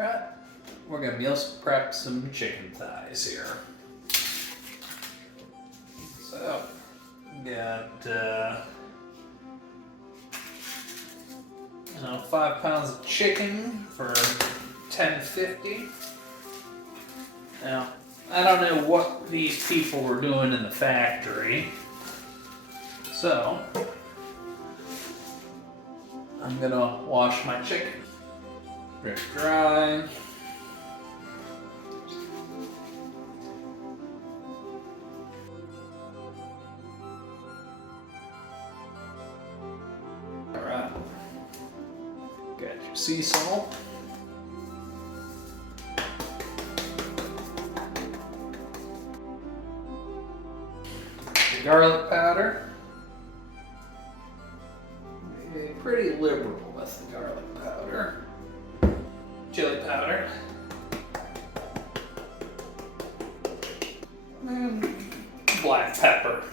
Right, we're gonna meal prep some chicken thighs here. So, got 5 pounds of chicken for $10.50. Now, I don't know what these people were doing in the factory, so I'm gonna wash my chicken. Drip dry. Alright. Got your sea salt. Your garlic powder. Be pretty liberal with the garlic powder. Chili powder. And black pepper.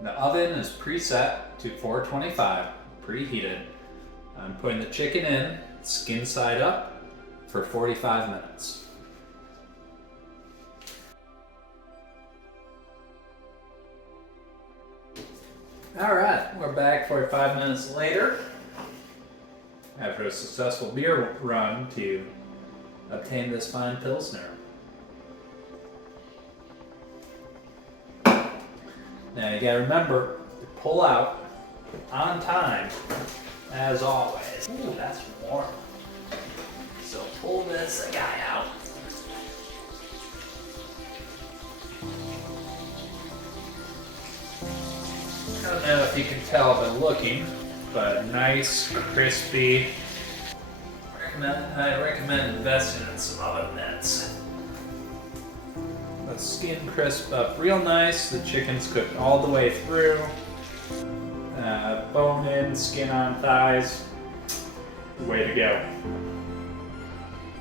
The oven is preset to 425, preheated. I'm putting the chicken in, skin side up, for 45 minutes. Alright, we're back 45 minutes later after a successful beer run to obtain this fine Pilsner. Now you gotta remember to pull out on time, as always. Ooh, that's warm. So pull this guy out. I don't know if you can tell by looking, but nice, crispy. I recommend investing in some oven mitts. The skin crisp up real nice. The chicken's cooked all the way through. Bone in, skin on thighs. Way to go.